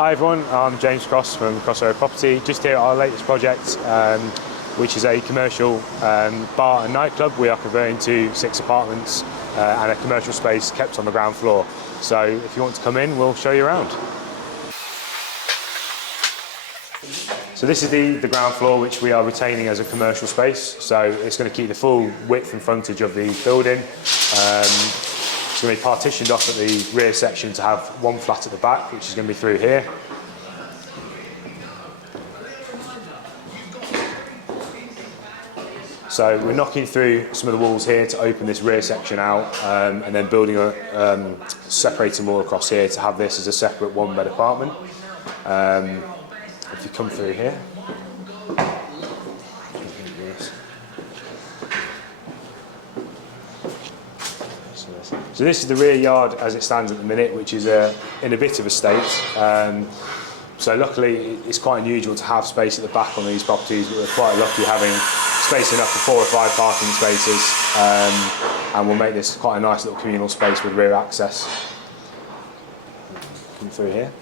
Hi everyone, I'm James Cross from ALS Property, just here at our latest project, which is a commercial bar and nightclub. We are converting to 6 apartments and a commercial space kept on the ground floor. So if you want to come in, we'll show you around. So this is the ground floor, which we are retaining as a commercial space. So it's going to keep the full width and frontage of the building. It's going to be partitioned off at the rear section to have one flat at the back, which is going to be through here. So we're knocking through some of the walls here to open this rear section out, and then building a separating wall across here to have this as a separate one-bed apartment. If you come through here. So this is the rear yard as it stands at the minute, which is in a bit of a state. So luckily it's quite unusual to have space at the back on these properties, but we're quite lucky having space enough for 4 or 5 parking spaces, and we'll make this quite a nice little communal space with rear access. Come through here.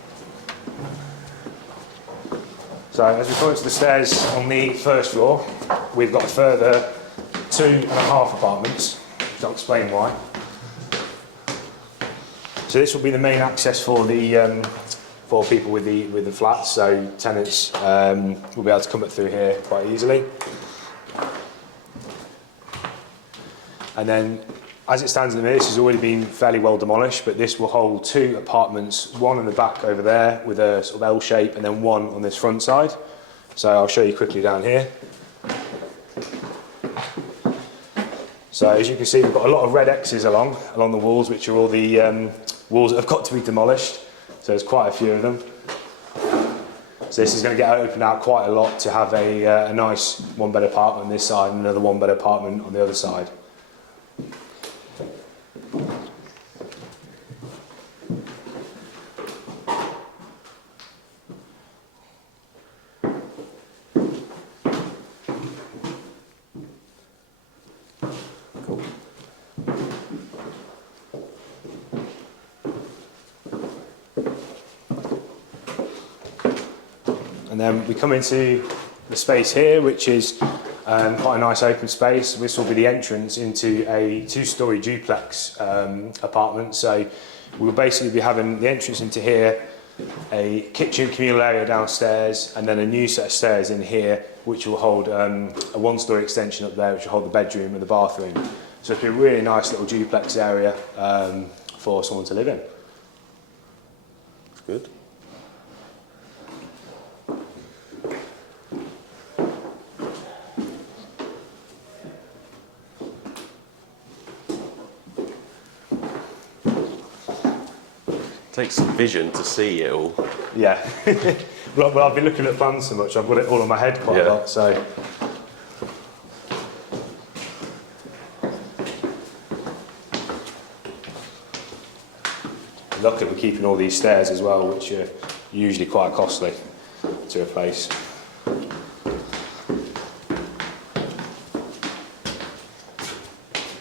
So as we come up to the stairs on the first floor, we've got a further 2.5 apartments, which I'll explain why. So this will be the main access for the for people with the flats. So tenants will be able to come up through here quite easily. And then, as it stands in the minute, this has already been fairly well demolished, but this will hold 2 apartments, one in the back over there with a sort of L shape, and then one on this front side. So I'll show you quickly down here. So as you can see, we've got a lot of red X's along the walls, which are all the walls that have got to be demolished. So there's quite a few of them. So this is going to get opened out quite a lot to have a nice one-bed apartment on this side and another one-bed apartment on the other side. And then we come into the space here, which is quite a nice open space. This will be the entrance into a 2-storey duplex apartment. So we'll basically be having the entrance into here, a kitchen communal area downstairs, and then a new set of stairs in here, which will hold a 1-storey extension up there, which will hold the bedroom and the bathroom. So it'll be a really nice little duplex area for someone to live in. Good. Takes some vision to see it all. Yeah. Well, I've been looking at plans so much, I've got it all in my head quite a lot, so. Luckily we're keeping all these stairs as well, which are usually quite costly to replace.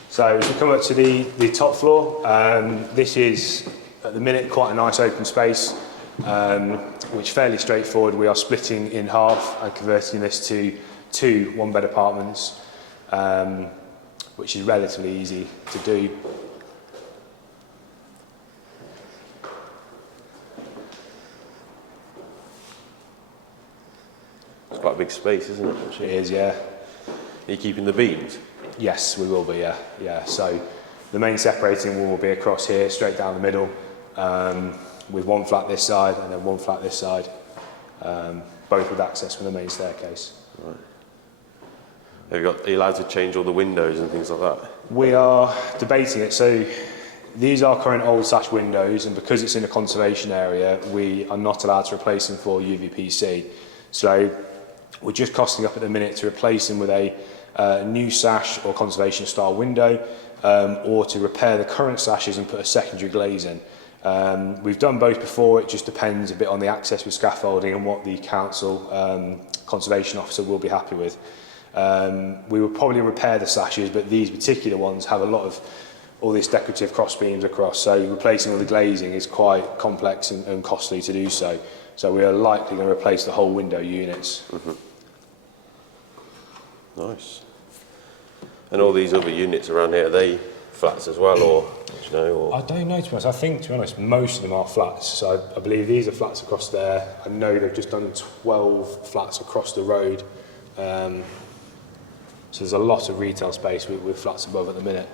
So as we come up to the top floor, this is at the minute quite a nice open space, which is fairly straightforward. We are splitting in half and converting this to 2 one-bed apartments, which is relatively easy to do. It's quite a big space, isn't it? It is, yeah. Are you keeping the beams? Yes, we will be, yeah. Yeah. So the main separating wall will be across here, straight down the middle, with 1 flat this side and then 1 flat this side, both with access from the main staircase. Right. Are you allowed to change all the windows and things like that? We are debating it. So these are current old sash windows, and because it's in a conservation area, we are not allowed to replace them for UVPC. So we're just costing up at the minute to replace them with a new sash or conservation style window, or to repair the current sashes and put a secondary glaze in. We've done both before. It just depends a bit on the access with scaffolding and what the council conservation officer will be happy with. We will probably repair the sashes, but these particular ones have a lot of all these decorative cross beams across, so replacing all the glazing is quite complex and costly to do so. So we are likely going to replace the whole window units. Nice. And all these other units around here, are they flats as well, or do you know? Or? I don't know, to be honest. I think, to be honest, most of them are flats. So I believe these are flats across there. I know they've just done 12 flats across the road. So there's a lot of retail space with flats above at the minute.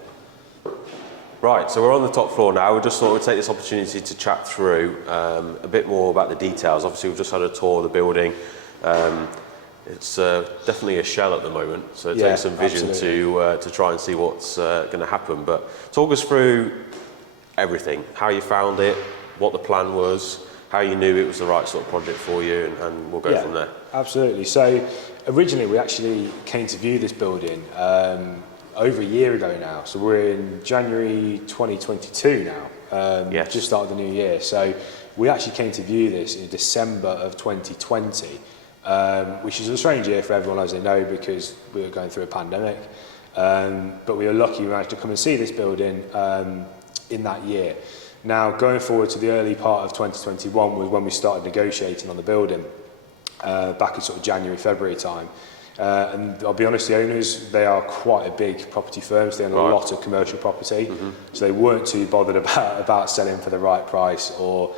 Right, so we're on the top floor now. We just thought we'd take this opportunity to chat through a bit more about the details. Obviously, we've just had a tour of the building. It's definitely a shell at the moment, so it takes some vision to try and see what's going to happen. But talk us through everything, how you found it, what the plan was, how you knew it was the right sort of project for you, and we'll go from there. Absolutely. So originally we actually came to view this building over a year ago now. So we're in January 2022 now, just started the new year. So we actually came to view this in December of 2020, which is a strange year for everyone, as they know, because we were going through a pandemic. But we were lucky we managed to come and see this building in that year. Now, going forward to the early part of 2021 was when we started negotiating on the building, back in sort of January, February time. And I'll be honest, the owners, they are quite a big property firm, so they own a lot of commercial property, so they weren't too bothered about selling for the right price or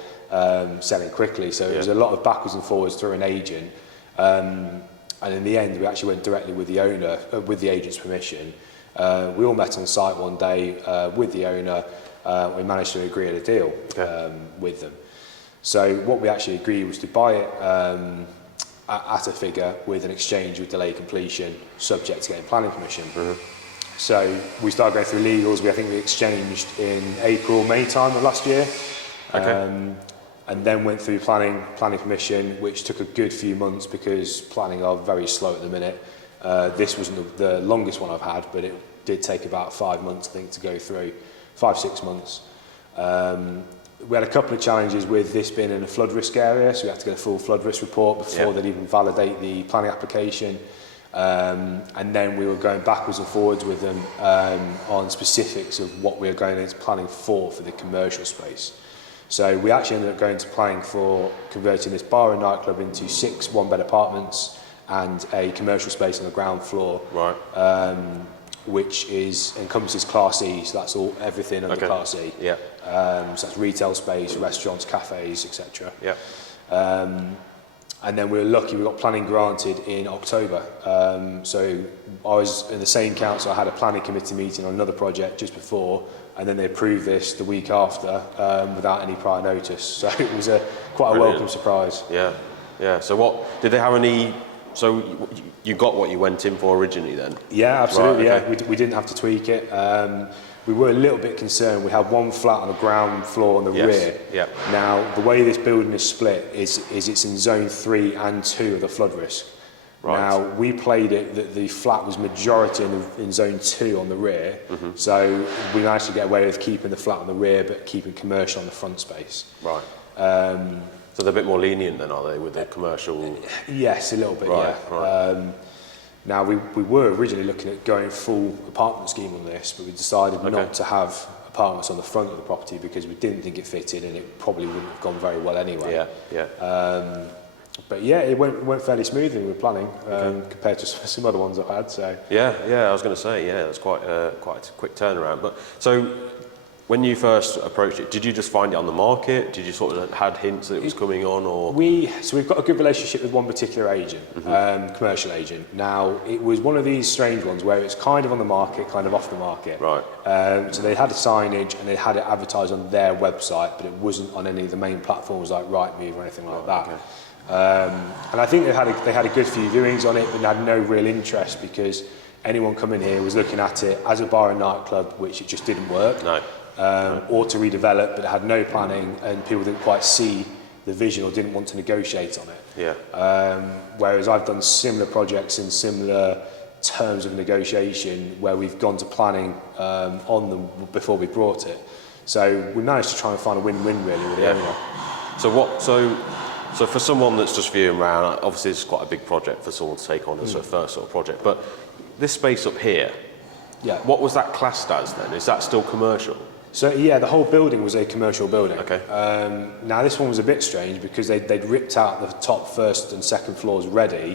selling quickly. So it was a lot of backwards and forwards through an agent. And in the end, we actually went directly with the owner, with the agent's permission. We all met on site one day with the owner. We managed to agree on a deal with them. So what we actually agreed was to buy it at a figure with an exchange with delay completion, subject to getting planning permission. So we started going through legals. I think we exchanged in April, May time of last year. And then went through planning permission, which took a good few months because planning are very slow at the minute. This wasn't the longest one I've had, but it did take about 5 months, I think, to go through, 5-6 months. We had a couple of challenges with this being in a flood risk area, so we had to get a full flood risk report before they'd even validate the planning application. And then we were going backwards and forwards with them on specifics of what we were going into planning for the commercial space. So we actually ended up going to planning for converting this bar and nightclub into 6 one-bed apartments and a commercial space on the ground floor, which encompasses Class E, so that's everything under Class E. So that's retail space, restaurants, cafes, etc. And then we were lucky, we got planning granted in October. So I was in the same council, I had a planning committee meeting on another project just before, and then they approved this the week after without any prior notice. So it was quite a welcome surprise. So what, did they have any, so you got what you went in for originally then? Yeah, absolutely, we didn't have to tweak it. We were a little bit concerned. We had one flat on the ground floor on the rear. Now, the way this building is split is it's in zone 3 and 2 of the flood risk. Now, we played it that the flat was majority in zone 2 on the rear, so we managed to get away with keeping the flat on the rear but keeping commercial on the front space. So they're a bit more lenient then, are they, with the commercial? Yes, a little bit, Now, we were originally looking at going full apartment scheme on this, but we decided not to have apartments on the front of the property because we didn't think it fitted and it probably wouldn't have gone very well anyway. But yeah, it went fairly smoothly with planning compared to some other ones I've had. So I was going to say, that's quite a quick turnaround. But so when you first approached it, did you just find it on the market? Did you sort of had hints that it was coming on, or? So we've got a good relationship with one particular agent, commercial agent. Now, it was one of these strange ones where it's kind of on the market, kind of off the market. So they had a signage and they had it advertised on their website, but it wasn't on any of the main platforms like Rightmove or anything like that. And I think they had a good few viewings on it, but they had no real interest because anyone coming here was looking at it as a bar and nightclub, which it just didn't work. Or to redevelop, but it had no planning and people didn't quite see the vision or didn't want to negotiate on it. Whereas I've done similar projects in similar terms of negotiation where we've gone to planning on them before we brought it. So we managed to try and find a win-win really with the owner. So for someone that's just viewing around, obviously it's quite a big project for someone to take on as a first sort of project, but this space up here, what was that classed as then? Is that still commercial? So yeah, the whole building was a commercial building. Okay. Now this one was a bit strange because they'd ripped out the top first and second floors ready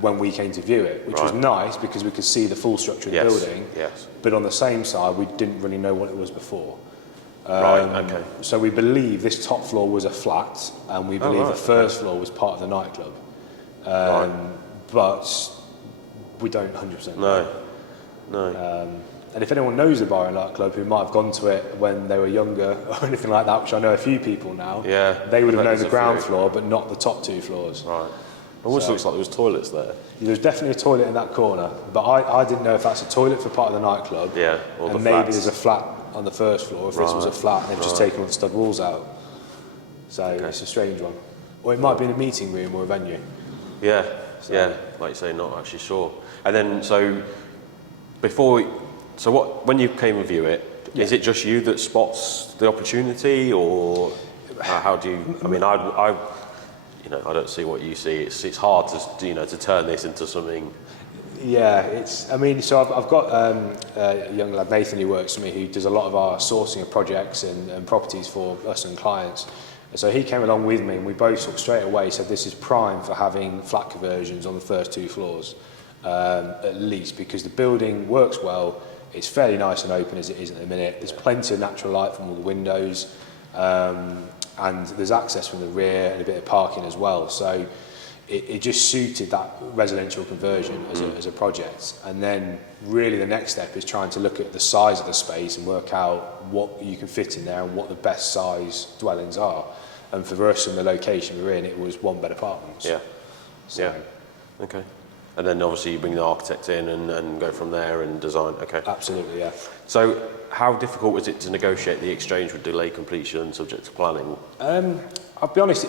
when we came to view it, which was nice because we could see the full structure of the building. Yes. But on the same side, we didn't really know what it was before. Right. Okay. So we believe this top floor was a flat, and we believe the first floor was part of the nightclub. But we don't 100% know. No. And if anyone knows the bar and nightclub who might have gone to it when they were younger or anything like that, which I know a few people now, they would have known the ground floor, but not the top 2 floors. Right. It almost looks like there was toilets there. There's definitely a toilet in that corner, but I didn't know if that's a toilet for part of the nightclub. Yeah, or and the maybe flats. there's a flat on the first floor, if this was a flat and they've just taken all the stud walls out. So it's a strange one. Or it might be in a meeting room or a venue. Yeah, like you say, not actually sure. And then, so when you came and view it, is it just you that spots the opportunity, or how do you? I mean, I don't see what you see. It's hard to turn this into something. Yeah, so I've got a young lad, Nathan, who works for me, who does a lot of our sourcing of projects and properties for us and clients. And so he came along with me, and we both sort of straight away said this is prime for having flat conversions on the first 2 floors, at least, because the building works well. It's fairly nice and open as it is at the minute. There's plenty of natural light from all the windows, and there's access from the rear and a bit of parking as well. So it just suited that residential conversion as a project. And then really the next step is trying to look at the size of the space and work out what you can fit in there and what the best size dwellings are. And for us and the location we're in, it was 1-bed apartments. Yeah. So, Okay. And then obviously you bring the architect in and go from there and design. Okay. Absolutely, yeah. So how difficult was it to negotiate the exchange with delay completion subject to planning? I'll be honest,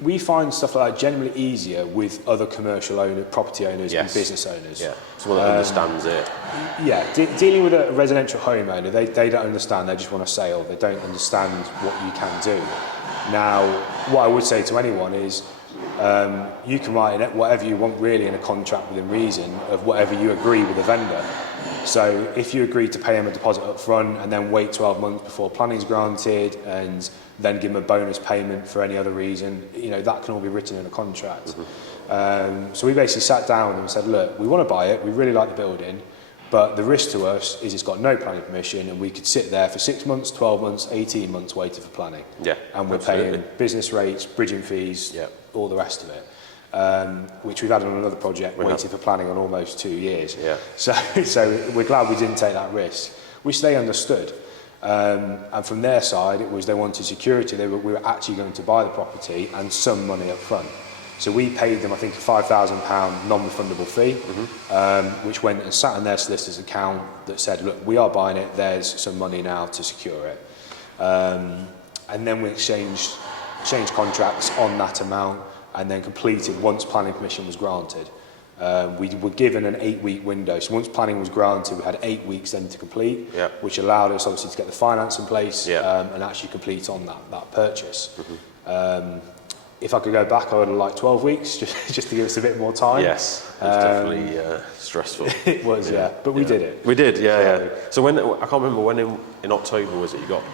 we find stuff like that generally easier with other property owners and business owners. Yeah, someone that understands it. Yeah, dealing with a residential homeowner, they don't understand, they just want a sale. They don't understand what you can do. Now, what I would say to anyone is, you can write whatever you want really in a contract within reason of whatever you agree with the vendor. So if you agree to pay them a deposit up front and then wait 12 months before planning's granted and then give them a bonus payment for any other reason, that can all be written in a contract. So we basically sat down and said, look, we want to buy it, we really like the building, but the risk to us is it's got no planning permission, and we could sit there for 6 months, 12 months, 18 months waiting for planning. Yeah, and we're paying business rates, bridging fees, all the rest of it. Which we've had on another project, waiting for planning on almost 2 years. Yeah. So we're glad we didn't take that risk, which they understood. And from their side, it was they wanted security. We were actually going to buy the property and some money up front. So we paid them, I think, a £5,000 non-refundable fee, which went and sat in their solicitor's account that said, look, we are buying it, there's some money now to secure it. And then we exchanged contracts on that amount and then completed once planning permission was granted. We were given an 8-week window. So once planning was granted, we had 8 weeks then to complete, which allowed us obviously to get the finance in place and actually complete on that purchase. If I could go back, I would have liked 12 weeks, just to give us a bit more time. Yes, it was definitely stressful. It was, but we did it. We did, yeah. So when, I can't remember when in October was it you got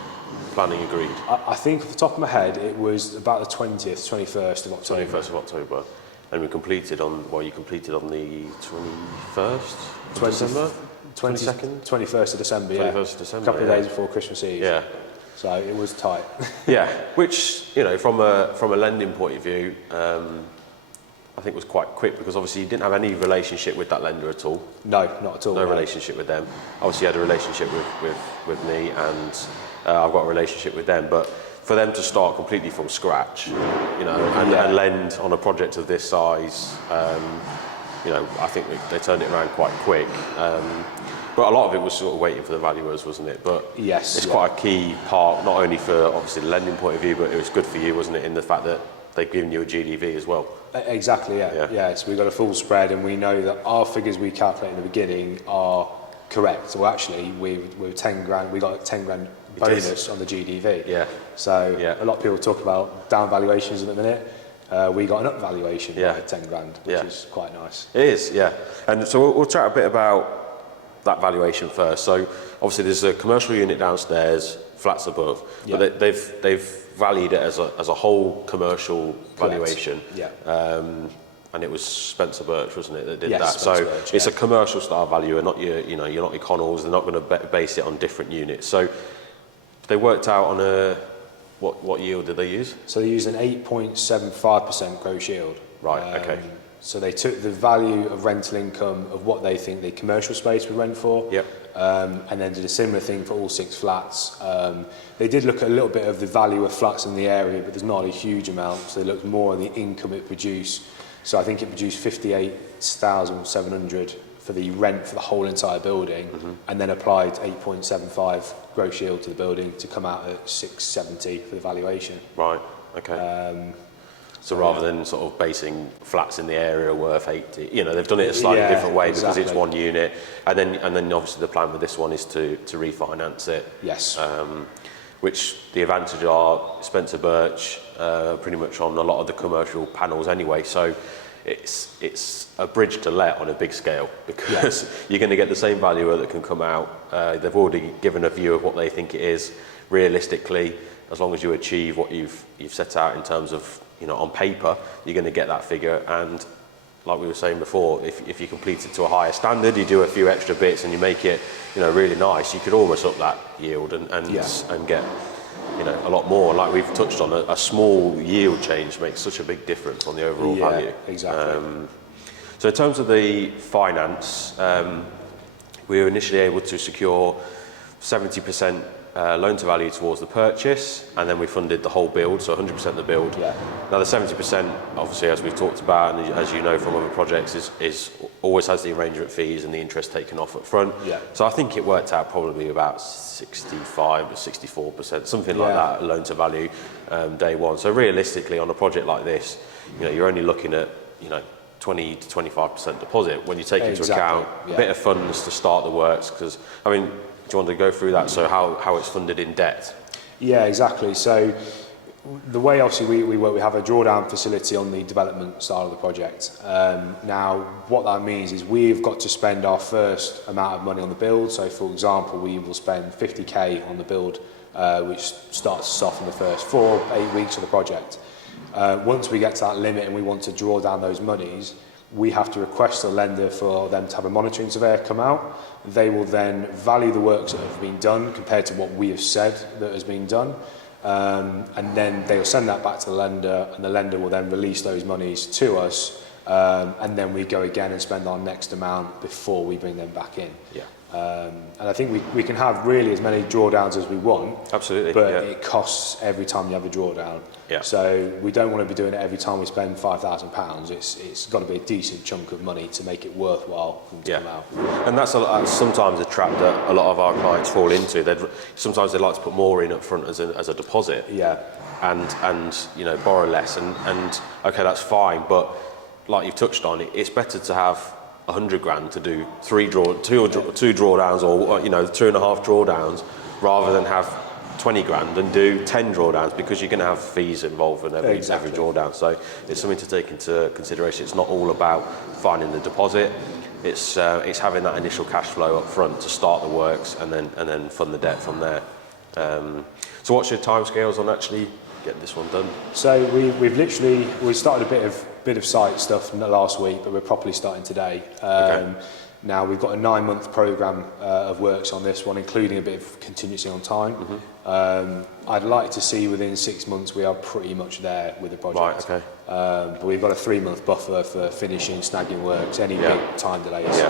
planning agreed? I think off the top of my head, it was about the 20th, 21st of October. 21st of October. And we completed on, you completed on the 21st of December? 22nd? 21st of December, 21st of December, a couple of days before Christmas Eve. Yeah. So it was tight. Yeah, which, from a lending point of view, I think was quite quick because obviously you didn't have any relationship with that lender at all. No, not at all. No relationship with them. Obviously you had a relationship with me, and I've got a relationship with them, but for them to start completely from scratch, and lend on a project of this size, I think they turned it around quite quick. But a lot of it was sort of waiting for the valuers, wasn't it? But it's quite a key part, not only for obviously the lending point of view, but it was good for you, wasn't it, in the fact that they've given you a GDV as well. Exactly, yeah. So we've got a full spread, and we know that our figures we calculate in the beginning are correct. So actually, we were 10 grand. We got a 10 grand bonus on the GDV. Yeah. So a lot of people talk about down valuations at the minute. We got an up valuation by 10 grand, which is quite nice. It is, yeah. And so we'll chat a bit about that valuation first. So obviously there's a commercial unit downstairs, flats above, but they've valued it as a whole commercial valuation. Yeah. And it was Spencer Birch, wasn't it, that did Yes, that? Spencer So Birch, it's a commercial style valuer, not your, you're not your Connells. They're not going to base it on different units. So they worked out on what yield did they use? So they used an 8.75% gross yield. Right. Okay. So they took the value of rental income of what they think the commercial space would rent for. Yep. And then did a similar thing for all 6 flats. They did look at a little bit of the value of flats in the area, but there's not a huge amount. So they looked more on the income it produced. So I think it produced 58,700 for the rent for the whole entire building, and then applied 8.75 gross yield to the building to come out at 670 for the valuation. Right. Okay. So rather than sort of basing flats in the area worth 80, they've done it a slightly different way because it's one unit, and then obviously the plan with this one is to refinance it. Yes. Which the advantage are Spencer Birch pretty much on a lot of the commercial panels anyway. So it's a bridge to let on a big scale because you're going to get the same valuer that can come out. They've already given a view of what they think it is realistically. As long as you achieve what you've set out in terms of on paper, you're going to get that figure. And like we were saying before, if you complete it to a higher standard, you do a few extra bits and you make it really nice, you could almost up that yield and get a lot more. Like we've touched on, a small yield change makes such a big difference on the overall value. Exactly. So in terms of the finance, we were initially able to secure 70% loan to value towards the purchase, and then we funded the whole build, so 100% of the build. Now the 70%, obviously, as we've talked about, and as you know from other projects, is always has the arrangement fees and the interest taken off up front. So I think it worked out probably about 65 to 64%, something like that, loan to value day one. So realistically, on a project like this, you're only looking at 20 to 25% deposit when you take into account a bit of funds to start the works. Because do you want to go through that? So how it's funded in debt? Yeah, exactly. So the way obviously we work, we have a drawdown facility on the development side of the project. Now what that means is we've got to spend our first amount of money on the build. So for example, we will spend 50k on the build, which starts us off in the first 4-8 weeks of the project. Once we get to that limit and we want to draw down those monies, we have to request the lender for them to have a monitoring surveyor come out. They will then value the works that have been done compared to what we have said that has been done. And then they'll send that back to the lender, and the lender will then release those monies to us. And then we go again and spend our next amount before we bring them back in. And I think we can have really as many drawdowns as we want. Absolutely. But it costs every time you have a drawdown. So we don't want to be doing it every time we spend £5,000. It's got to be a decent chunk of money to make it worthwhile for them to come out. And that's sometimes a trap that a lot of our clients fall into. Sometimes they like to put more in up front as a deposit. And borrow less. And okay, that's fine. But like you've touched on, it's better to have 100 grand to do two drawdowns or 2.5 drawdowns rather than have 20 grand and do 10 drawdowns, because you're going to have fees involved in every drawdown. So it's something to take into consideration. It's not all about finding the deposit. It's having that initial cash flow up front to start the works and then fund the debt from there. So what's your timescales on actually getting this one done? So we started a bit of site stuff last week, but we're properly starting today. Now we've got a 9-month programme of works on this one, including a bit of contingency on time. I'd like to see within 6 months we are pretty much there with the project. But we've got a 3-month buffer for finishing, snagging works, any big time delays.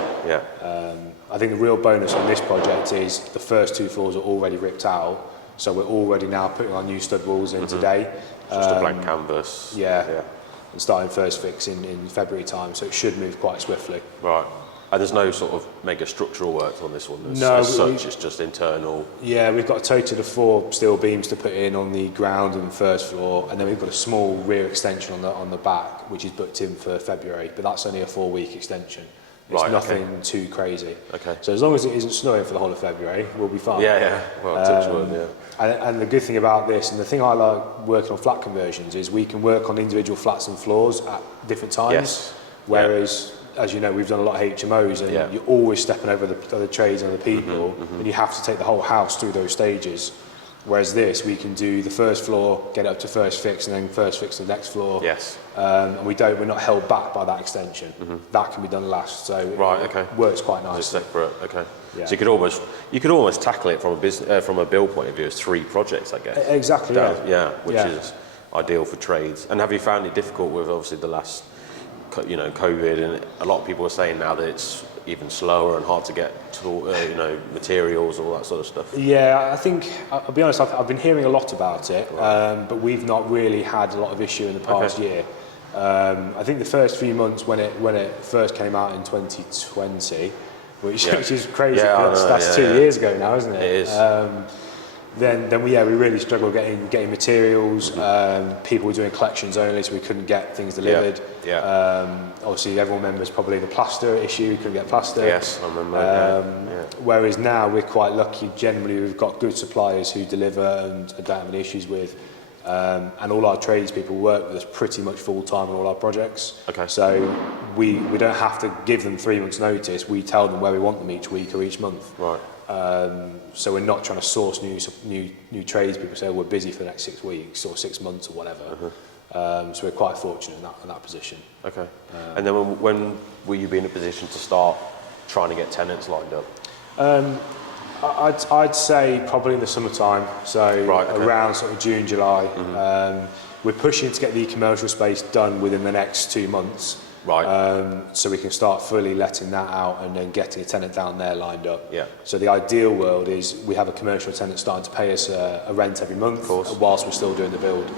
I think the real bonus on this project is the first 2 floors are already ripped out, so we're already now putting our new stud walls in today. Just a blank canvas. And starting first fix in February time, so it should move quite swiftly. Right. And there's no sort of mega structural work on this one it's just internal? Yeah, we've got a total of 4 steel beams to put in on the ground and the first floor, and then we've got a small rear extension on the back, which is booked in for February, but that's only a 4-week extension. It's nothing too crazy. So as long as it isn't snowing for the whole of February, we'll be fine. Well, touch wood, And the good thing about this, and the thing I like working on flat conversions, is we can work on individual flats and floors at different times. Whereas as you know, we've done a lot of HMOs, and you're always stepping over the other trades and other people, and you have to take the whole house through those stages. Whereas this, we can do the first floor, get it up to first fix, and then first fix the next floor. Yes. And we're not held back by that extension. That can be done last. So it works quite nicely. Just separate. Okay. Yeah. So you could almost tackle it from a build point of view as 3 projects, I guess. Exactly. Which is ideal for trades. And have you found it difficult with obviously the last, COVID, and a lot of people are saying now that it's even slower and hard to get materials, all that sort of stuff? Yeah, I think, I'll be honest, I've been hearing a lot about it, but we've not really had a lot of issue in the past year. I think the first few months when it first came out in 2020, which is crazy, that's 2 years ago now, isn't it? It is. Then we really struggled getting materials. People were doing collections only, so we couldn't get things delivered. Obviously, everyone remembers probably the plaster issue. Couldn't get plaster. Yes, I remember. Whereas now we're quite lucky. Generally, we've got good suppliers who deliver and don't have any issues with. And all our tradespeople work with us pretty much full time on all our projects. Okay. So we don't have to give them 3 months' notice. We tell them where we want them each week or each month. Right. So we're not trying to source new tradespeople. Say we're busy for the next 6 weeks or 6 months or whatever. So we're quite fortunate in that position. Okay. And then when will you be in a position to start trying to get tenants lined up? I'd say probably in the summertime, so around sort of June, July. We're pushing to get the commercial space done within the next 2 months. Right. So we can start fully letting that out and then getting a tenant down there lined up. Yeah. So the ideal world is we have a commercial tenant starting to pay us a rent every month whilst we're still doing the build.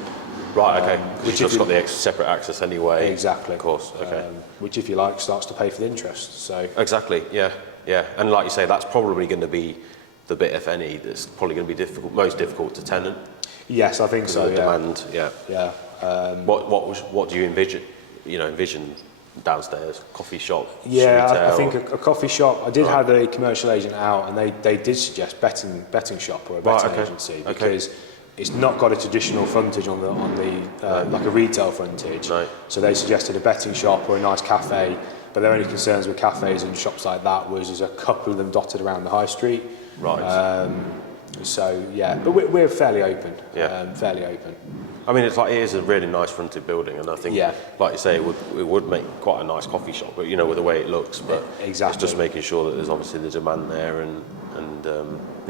Right, okay. Which you've got the separate access anyway. Exactly. Of course, okay. Which, if you like, starts to pay for the interest. So exactly, yeah. And like you say, that's probably going to be the bit, if any, that's probably going to be most difficult to tenant. Yes, I think so. The demand, yeah. What do you envision downstairs? Coffee shop? Yeah, I think a coffee shop. I did have a commercial agent out, and they did suggest betting shop or a betting agency because it's not got a traditional frontage on the like a retail frontage. Right. So they suggested a betting shop or a nice cafe. But their only concerns with cafes and shops like that was there's a couple of them dotted around the high street. Right. So yeah, but we're fairly open. Yeah. Fairly open. I mean, it is a really nice fronted building, and I think, like you say, it would make quite a nice coffee shop. But with the way it looks, but it's just making sure that there's obviously the demand there, and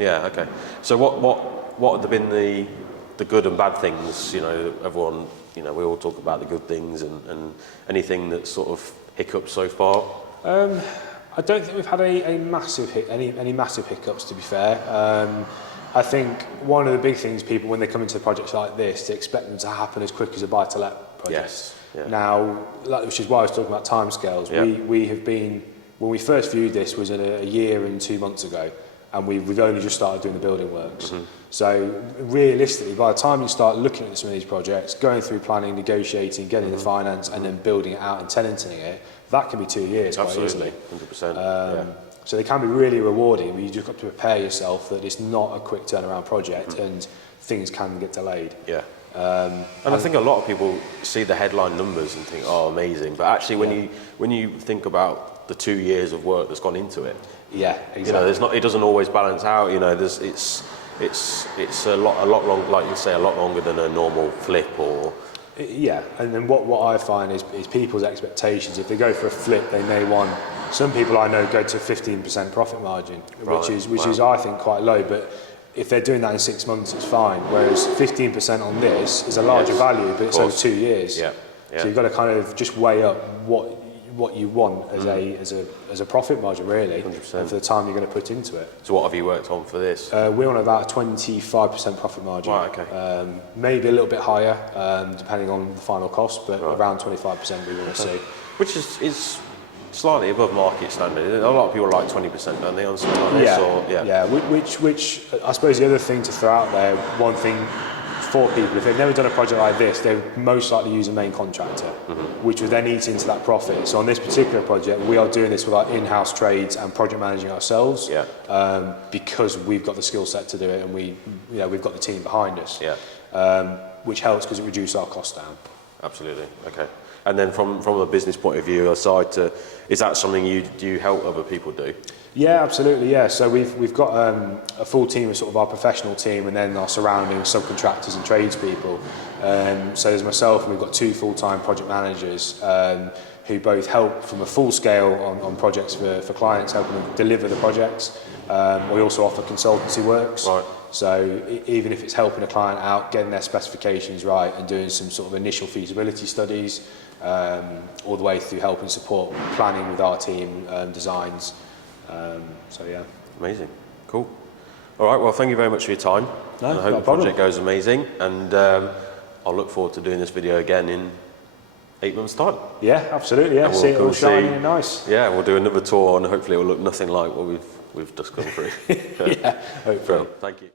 okay. So what have been the good and bad things? Everyone, we all talk about the good things, and anything that's sort of hiccups so far. I don't think we've had any massive hiccups, to be fair. I think one of the big things people, when they come into projects like this, they expect them to happen as quick as a buy-to-let project. Yes. Yeah. Now, which is why I was talking about timescales. Yeah. We have been, when we first viewed this was a year and 2 months ago, and we've only just started doing the building works. So realistically, by the time you start looking at some of these projects, going through planning, negotiating, getting the finance, and then building it out and tenanting it, that can be 2 years. Absolutely, quite easily. 100%. So they can be really rewarding, but you just got to prepare yourself that it's not a quick turnaround project and things can get delayed. Yeah. And I think a lot of people see the headline numbers and think, oh, amazing. But actually, when you think about the 2 years of work that's gone into it, exactly. It doesn't always balance out. It's a lot long, like you say, a lot longer than a normal flip or. Yeah, and then what I find is people's expectations. If they go for a flip, they may want. Some people I know go to 15% profit margin, which is I think quite low. But if they're doing that in 6 months, it's fine. Whereas 15% on this is a larger value, but it's over 2 years. Yeah. So you've got to kind of just weigh up what you want as a profit margin, really, 100%. And for the time you're going to put into it. So what have you worked on for this? We're on about a 25% profit margin. Right, okay. Maybe a little bit higher, depending on the final cost, but around 25% we want to see. Which is slightly above market standard. A lot of people like 20%, don't they, on something like this? Which I suppose the other thing to throw out there, one thing for people, if they've never done a project like this, they would most likely use a main contractor, which would then eat into that profit. So on this particular project, we are doing this with our in-house trades and project managing ourselves, because we've got the skill set to do it, and we've got the team behind us, which helps because it reduces our costs down. Absolutely. Okay. And then from a business point of view, aside to, is that something you help other people do? Yeah, absolutely. Yeah. So we've got a full team of sort of our professional team, and then our surrounding subcontractors and tradespeople. So there's myself, and we've got 2 full-time project managers who both help from a full scale on projects for clients, helping them deliver the projects. We also offer consultancy works. Right. So even if it's helping a client out, getting their specifications right, and doing some sort of initial feasibility studies, all the way through helping support planning with our team, designs. So yeah. Amazing. Cool. All right. Well, thank you very much for your time. No, and I hope not a the problem. project goes amazing. And I'll look forward to doing this video again in 8 months' time. Yeah, absolutely. Yeah, And see it all we'll shiny see- and nice. Yeah, we'll do another tour, and hopefully it will look nothing like what we've just gone through. Yeah, hopefully. Thank you.